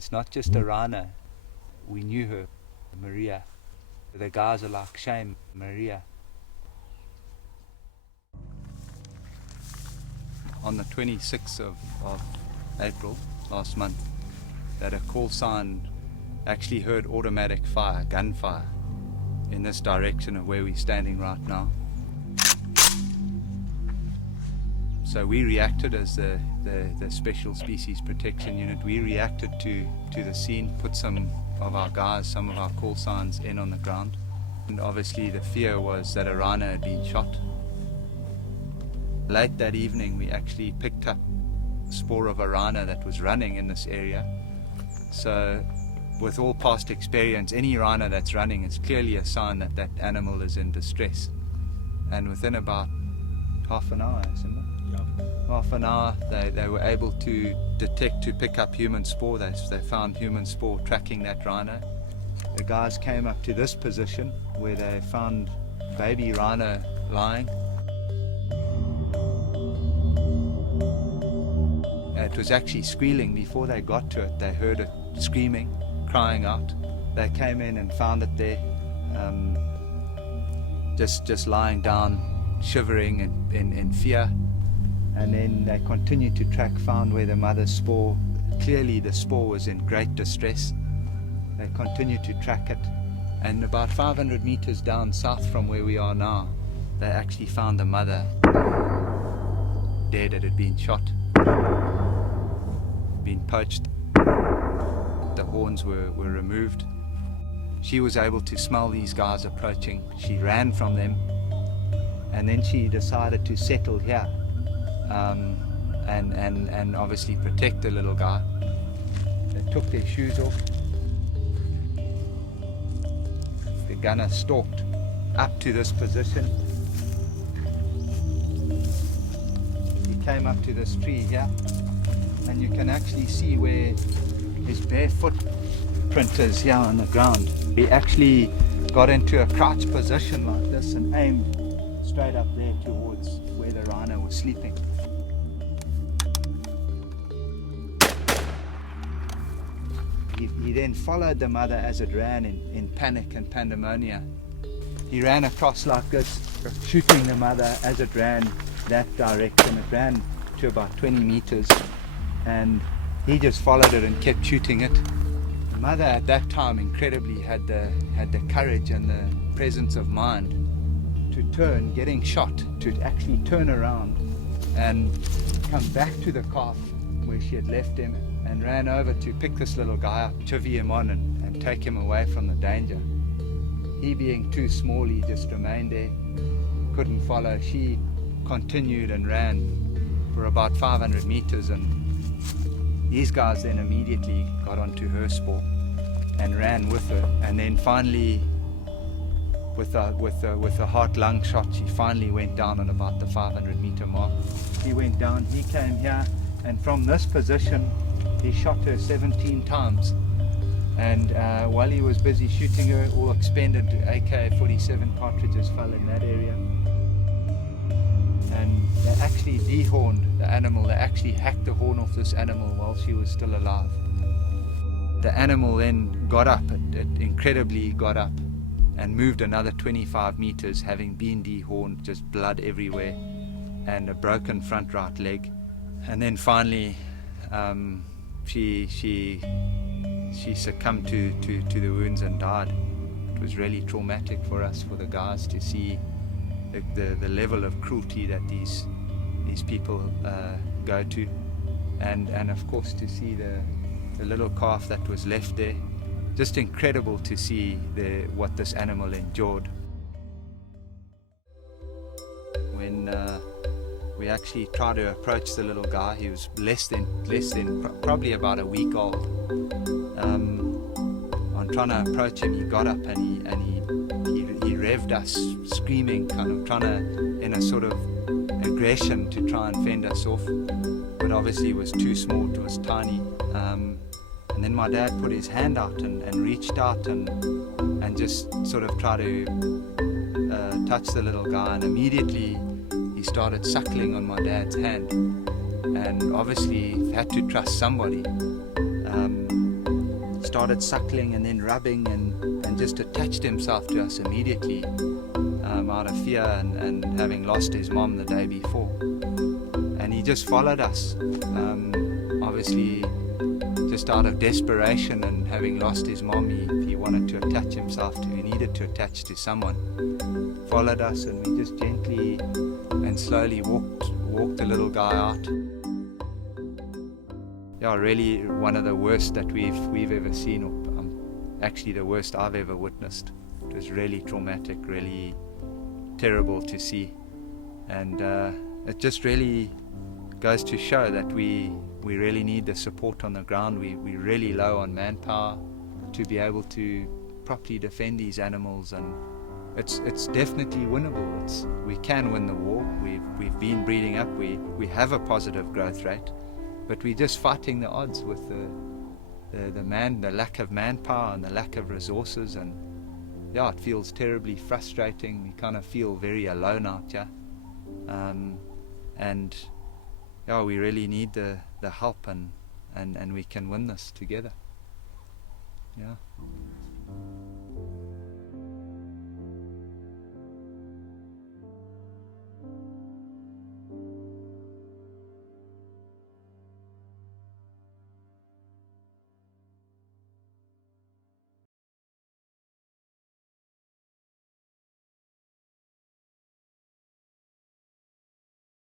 It's not just a rana. We knew her, Maria. The guys are like, shame, Maria. On the 26th of April last month, that a call sign actually heard automatic fire, gunfire, in this direction of where we're standing right now. So we reacted as the Special Species Protection Unit. We reacted to the scene, put some of our guys, some of our call signs in on the ground. And obviously the fear was that a rhino had been shot. Late that evening we actually picked up a spoor of a rhino that was running in this area. So with all past experience, any rhino that's running is clearly a sign that that animal is in distress. And within about half an hour, isn't it? Half an hour, they were able to detect, to pick up human spoor. They found human spoor tracking that rhino. The guys came up to this position where they found baby rhino lying. It was actually squealing. Before they got to it, they heard it screaming, crying out. They came in and found it there, just lying down, shivering in fear. And then they continued to track, found where the mother's spoor, clearly the spoor was in great distress. They continued to track it, and about 500 meters down south from where we are now, they actually found the mother dead. It had been shot, been poached. The horns were removed. She was able to smell these guys approaching. She ran from them, and then she decided to settle here. And obviously protect the little guy. They took their shoes off. The gunner stalked up to this position. He came up to this tree here, and you can actually see where his bare footprint is here on the ground. He actually got into a crouch position like this and aimed straight up there towards where the rhino was sleeping. He then followed the mother as it ran in panic and pandemonia. He ran across like this, shooting the mother as it ran that direction. It ran to about 20 meters, and he just followed it and kept shooting it. The mother at that time incredibly had the courage and the presence of mind to turn, getting shot, to actually turn around and come back to the calf where she had left him, and ran over to pick this little guy up, chivvy him on and take him away from the danger. He being too small, he just remained there, couldn't follow. She continued and ran for about 500 meters, and these guys then immediately got onto her spoor and ran with her. And then finally, with a heart-lung shot, she finally went down on about the 500-meter mark. He went down, he came here, and from this position, he shot her 17 times. And while he was busy shooting her, all expended AK-47 cartridges fell in that area. And they actually dehorned the animal. They actually hacked the horn off this animal while she was still alive. The animal then got up, it incredibly got up, and moved another 25 meters, having been dehorned, just blood everywhere, and a broken front right leg. And then finally, she succumbed to the wounds and died. It was really traumatic for us, for the guys, to see the level of cruelty that these people go to, and of course to see the little calf that was left there. Just incredible to see what this animal endured. When we actually tried to approach the little guy, he was less than probably about a week old. On trying to approach him, he got up and he revved us, screaming, kind of trying to, in a sort of aggression, to try and fend us off. But obviously it was too small, it was tiny. And then my dad put his hand out and reached out and just sort of tried to touch the little guy, and immediately he started suckling on my dad's hand, and obviously had to trust somebody. started suckling and then rubbing and just attached himself to us immediately, out of fear and having lost his mom the day before. And he just followed us, obviously just out of desperation, and having lost his mom, he wanted to attach himself to, he needed to attach to someone. Followed us, and we just gently and slowly walked the little guy out. Yeah, really one of the worst that we've ever seen, or actually the worst I've ever witnessed. It was really traumatic, really terrible to see, and it just really goes to show that we really need the support on the ground. We're really low on manpower to be able to properly defend these animals, and it's definitely winnable. We can win the war. We've been breeding up. We have a positive growth rate, but we're just fighting the odds with the lack of manpower and the lack of resources. And yeah, it feels terribly frustrating. We kind of feel very alone out here, and yeah, we really need the help, and we can win this together. Yeah.